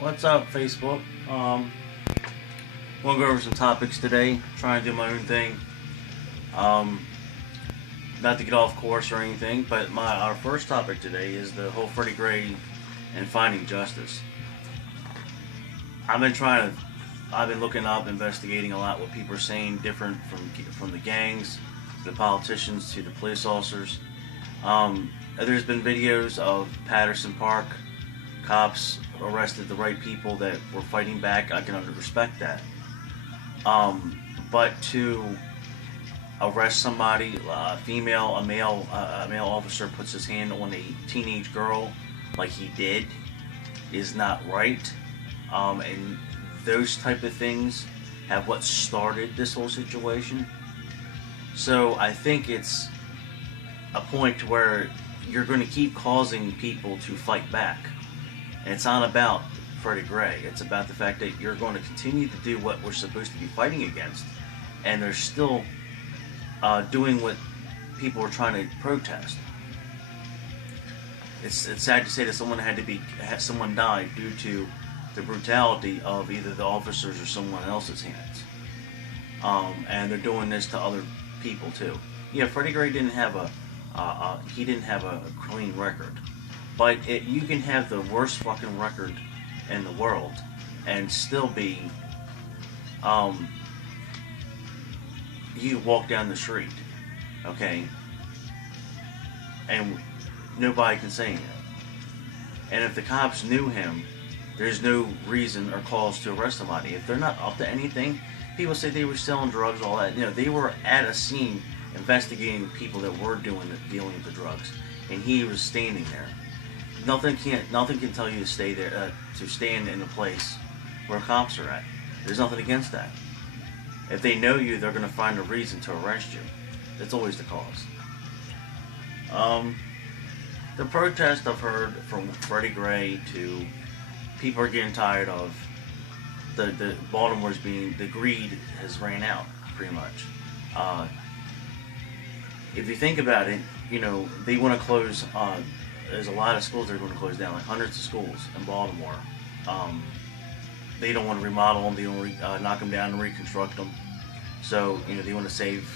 What's up, Facebook? We'll go over some topics today. Trying to do my own thing. Um, Not to get off course or anything, but our first topic today is the whole Freddie Gray and finding justice. I've been trying to. I've been looking up, investigating a lot what people are saying, different from the gangs, the politicians to the police officers. There's been videos of Patterson Park cops arrested the right people that were fighting back. I can respect that. But to arrest somebody, a male officer puts his hand on a teenage girl like he did, is not right. And those type of things have what started this whole situation. So I think it's a point where you're going to keep causing people to fight back. And it's not about Freddie Gray. It's about the fact that you're going to continue to do what we're supposed to be fighting against, and they're still doing what people are trying to protest. It's sad to say that someone died due to the brutality of either the officers or someone else's hands. And they're doing this to other people too. Yeah, Freddie Gray didn't have a clean record, but you can have the worst fucking record in the world and still be you walk down the street, okay, and nobody can say anything. And if the cops knew him, there's no reason or cause to arrest somebody. If they're not up to anything, people say they were selling drugs, all that. You know, they were at a scene investigating people that were dealing with the drugs, and he was standing there. Nothing can tell you to stay there, to stand in a place where cops are at. There's nothing against that. If they know you, they're going to find a reason to arrest you. That's always the cause. The protest I've heard from Freddie Gray to people are getting tired of the Baltimore's being, the greed has ran out pretty much. If you think about it, you know, they want to close, there's a lot of schools that are going to close down, like hundreds of schools in Baltimore. They don't want to remodel them, they don't knock them down and reconstruct them. So, you know, they want to save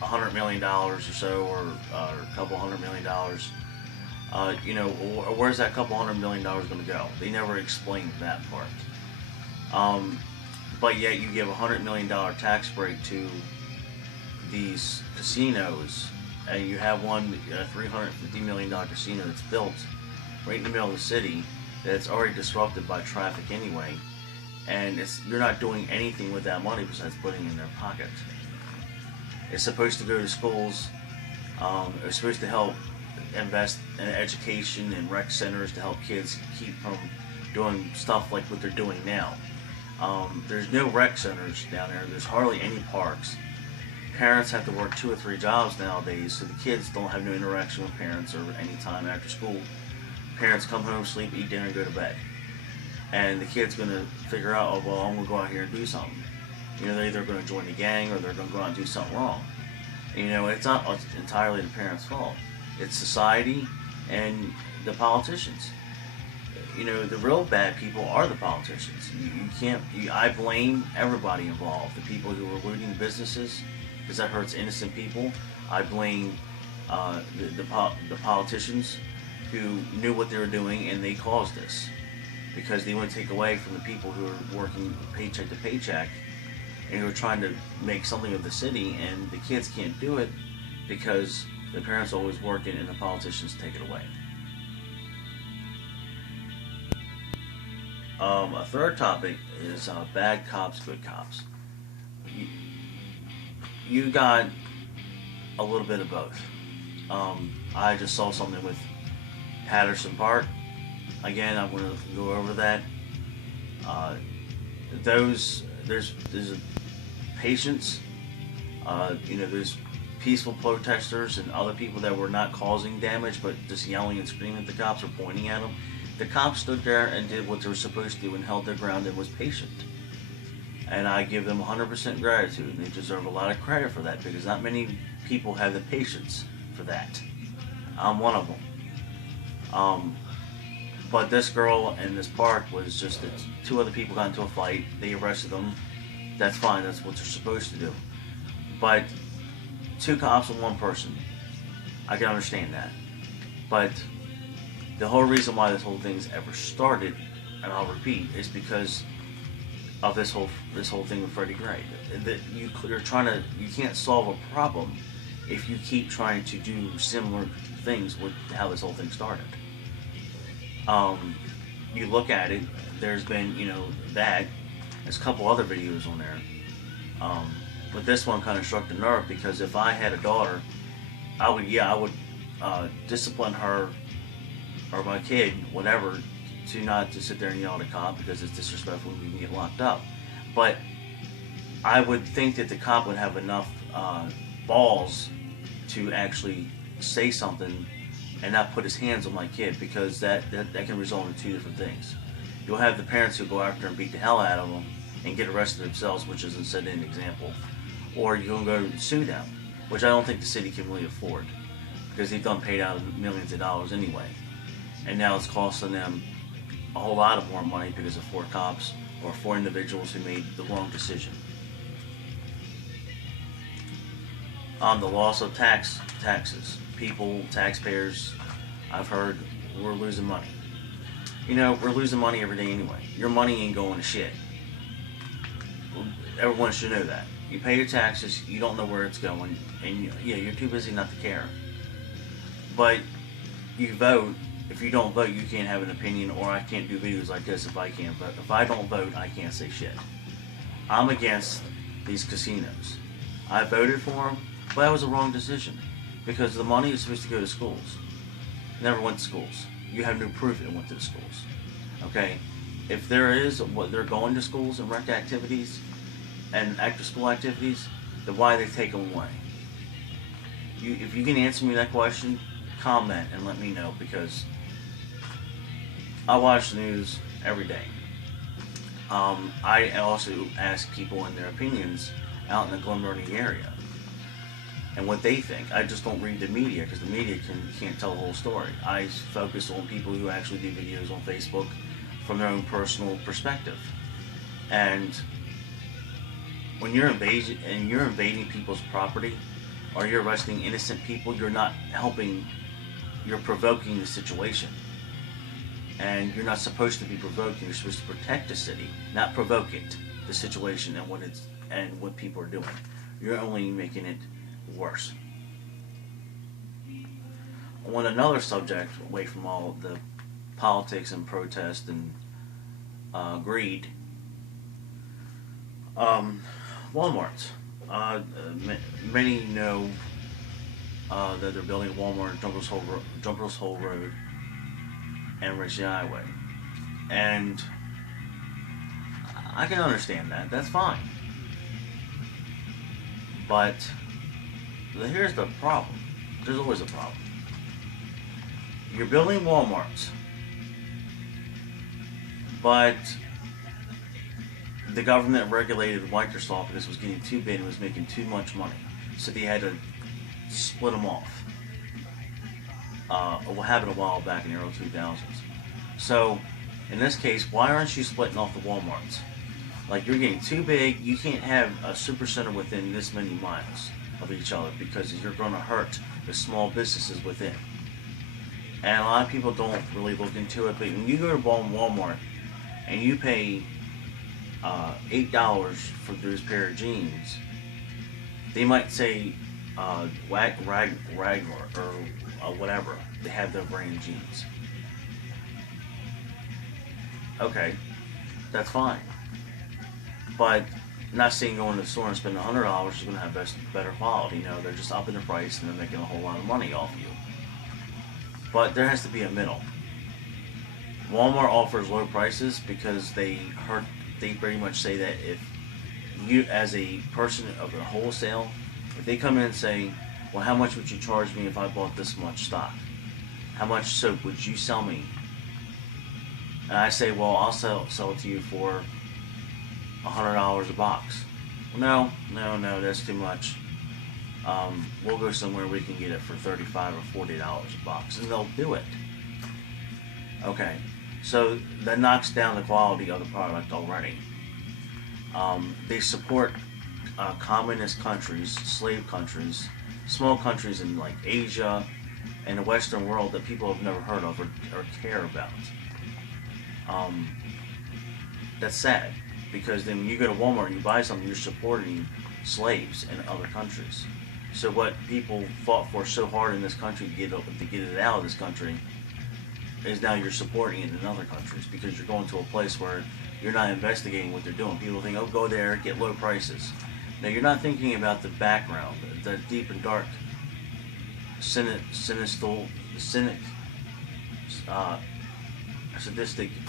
$100 million or so, or a couple $100 million. You know, where's that couple $100 million going to go? They never explained that part. But yet you give $100 million tax break to these casinos, and you have one, a $350 million casino that's built right in the middle of the city that's already disrupted by traffic anyway, and you're not doing anything with that money besides putting it in their pocket. It's supposed to go to schools. It's supposed to help invest in education and rec centers to help kids keep from doing stuff like what they're doing now. There's no rec centers down there. There's hardly any parks. Parents have to work 2 or 3 jobs nowadays, so the kids don't have no interaction with parents or any time after school. Parents come home, sleep, eat dinner, and go to bed. And the kid's going to figure out, oh, well, I'm going to go out here and do something. You know, they're either going to join the gang or they're going to go out and do something wrong. And, you know, it's not entirely the parents' fault. It's society and the politicians. You know, the real bad people are the politicians. I blame everybody involved. The people who are looting businesses, because that hurts innocent people. I blame the politicians who knew what they were doing and they caused this, because they want to take away from the people who are working paycheck to paycheck and who are trying to make something of the city, and the kids can't do it because the parents are always working and the politicians take it away. A third topic is bad cops, good cops. You got a little bit of both. I just saw something with Patterson Park. Again, I'm going to go over that. There's patience. You know, there's peaceful protesters and other people that were not causing damage, but just yelling and screaming at the cops or pointing at them. The cops stood there and did what they were supposed to and held their ground and was patient. And I give them 100% gratitude, and they deserve a lot of credit for that, because not many people have the patience for that. I'm one of them. But this girl in this park was just that two other people got into a fight. They arrested them. That's fine. That's what they're supposed to do. But two cops and one person, I can understand that. But the whole reason why this whole thing's ever started, and I'll repeat, is because of this whole thing with Freddie Gray. That you can't solve a problem if you keep trying to do similar things with how this whole thing started. You look at it, there's been, there's a couple other videos on there. But this one kind of struck the nerve because if I had a daughter, I would discipline her or my kid, whatever, not to sit there and yell at a cop because it's disrespectful and you can get locked up. But I would think that the cop would have enough balls to actually say something and not put his hands on my kid, because that can result in two different things. You'll have the parents who go after and beat the hell out of them and get arrested themselves, which isn't set an example. Or you're going to go and sue them, which I don't think the city can really afford, because they've done paid out millions of dollars anyway. And now it's costing them a whole lot of more money because of 4 cops or 4 individuals who made the wrong decision. The loss of taxes. People, taxpayers, I've heard, we're losing money. We're losing money every day anyway. Your money ain't going to shit. Everyone should know that. You pay your taxes, you don't know where it's going, and you're too busy not to care. But you vote. If you don't vote, you can't have an opinion, or I can't do videos like this if I can't vote. If I don't vote, I can't say shit. I'm against these casinos. I voted for them, but that was a wrong decision, because the money is supposed to go to schools. It never went to schools. You have no proof it went to the schools. Okay? If there is, what they're going to schools and rec activities and after school activities, then why they take them away? If you can answer me that question, comment and let me know, because I watch the news every day. I also ask people in their opinions out in the Glen Burnie area and what they think. I just don't read the media, because the media can't tell the whole story. I focus on people who actually do videos on Facebook from their own personal perspective. And when you're invading people's property, or you're arresting innocent people, you're not helping. You're provoking the situation. And you're not supposed to be provoking. You're supposed to protect the city, not provoke it, the situation and what people are doing. You're only making it worse. On another subject, away from all the politics and protest and greed, Walmart. Many know that they're building a Walmart in Jumper's Hole Road and Ritchie Highway. And I can understand that. That's fine. But here's the problem. There's always a problem. You're building Walmarts, but the government regulated Microsoft because it was getting too big and was making too much money. So they had to split them off. What happened a while back in the early 2000s. So, in this case, why aren't you splitting off the Walmarts? Like, you're getting too big, you can't have a supercenter within this many miles of each other, because you're going to hurt the small businesses within. And a lot of people don't really look into it, but when you go to Walmart and you pay $8 for those pair of jeans, they might say Ragnar or whatever. They have their brand jeans. Okay, that's fine. But not saying going to the store and spending $100 is going to have better quality. They're just upping the price and they're making a whole lot of money off you. But there has to be a middle. Walmart offers low prices because they pretty much say that if you, as a person of the wholesale, if they come in and say, well, how much would you charge me if I bought this much stock? How much soap would you sell me? And I say, well, I'll sell it to you for $100 a box. Well, no, that's too much. We'll go somewhere we can get it for $35 or $40 a box, and they'll do it. Okay, So that knocks down the quality of the product already. They support communist countries, slave countries, small countries in like Asia and the Western world that people have never heard of or care about. Um, that's sad, because then when you go to Walmart and you buy something, you're supporting slaves in other countries. So what people fought for so hard in this country to get it out of this country is now you're supporting it in other countries, because you're going to a place where you're not investigating what they're doing. People think, oh, go there, get low prices. Now you're not thinking about the background, the deep and dark, sadistic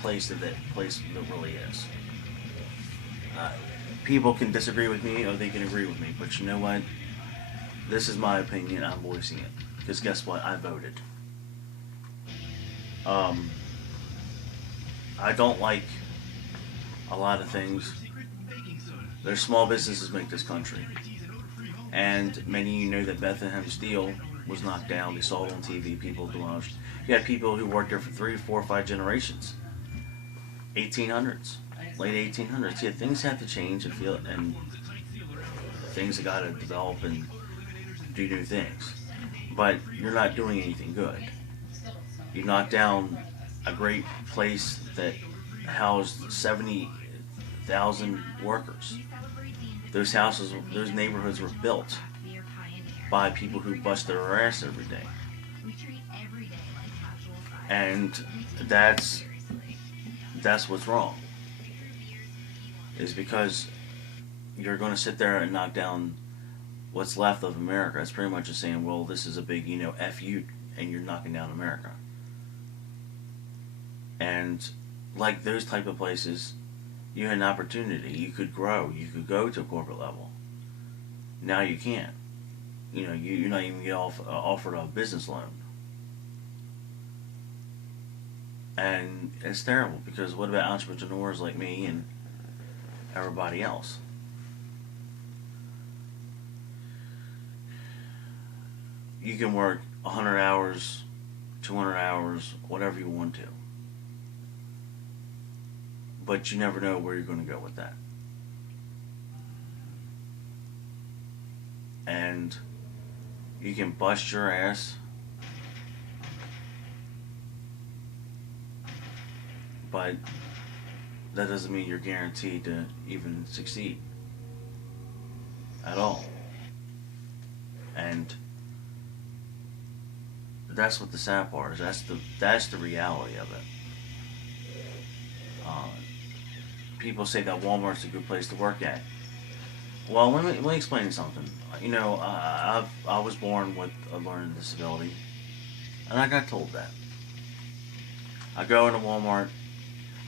place that really is. People can disagree with me or they can agree with me, but you know what? This is my opinion. I'm voicing it because guess what? I voted. I don't like a lot of things. There's small businesses make this country, and many of you know that Bethlehem Steel was knocked down. They saw it on TV. People demolished. You had people who worked there for 3, 4, 5 generations. 1800s, late 1800s. Yeah, things have to change and things have got to develop and do new things. But you're not doing anything good. You knocked down a great place that housed 70,000 workers. Those neighborhoods were built by people who bust their ass every day. And that's what's wrong. Is because you're going to sit there and knock down what's left of America. It's pretty much just saying, well, this is a big, F you, and you're knocking down America. And like those type of places, you had an opportunity. You could grow. You could go to a corporate level. Now you can't. You're not even get offered a business loan. And it's terrible, because what about entrepreneurs like me and everybody else? You can work 100 hours, 200 hours, whatever you want to. But you never know where you're going to go with that. And you can bust your ass, but that doesn't mean you're guaranteed to even succeed at all. And that's what the sad part is. That's the reality of it. People say that Walmart's a good place to work at. Well, let me explain something. I was born with a learning disability, and I got told that. I go into Walmart,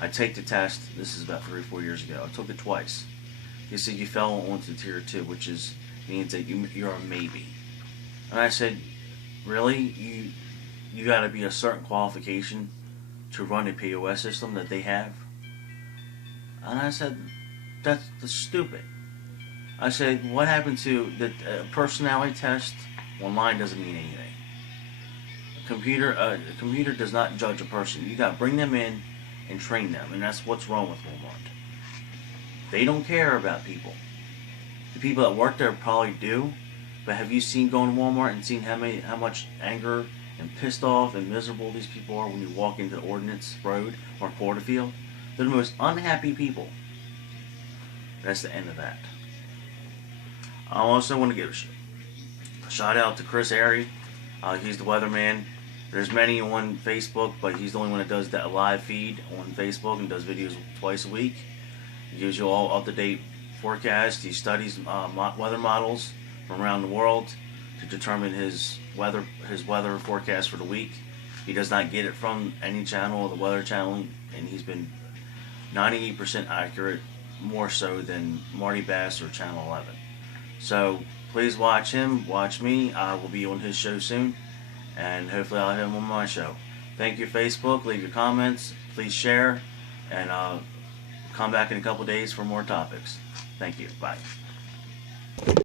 I take the test. This is about 3 or 4 years ago. I took it twice. He said you fell onto tier 2, which means that you're a maybe. And I said, really? You got to be a certain qualification to run a POS system that they have? And I said, that's stupid. I said, what happened to the personality test online doesn't mean anything. A computer does not judge a person. You got to bring them in and train them, and that's what's wrong with Walmart. They don't care about people. The people that work there probably do, but have you seen going to Walmart and seen how much anger and pissed off and miserable these people are when you walk into the Ordnance Road or Porterfield? They're the most unhappy people. That's the end of that. I also want to give a shout out to Chris Airy. He's the weatherman. There's many on Facebook, but he's the only one that does that live feed on Facebook and does videos twice a week. He gives you all up-to-date forecasts. He studies weather models from around the world to determine his weather forecast for the week. He does not get it from any channel, the Weather Channel, and he's been 98% accurate, more so than Marty Bass or Channel 11. So please watch him, watch me. I will be on his show soon, and hopefully I'll have him on my show. Thank you, Facebook. Leave your comments. Please share, and come back in a couple days for more topics. Thank you. Bye.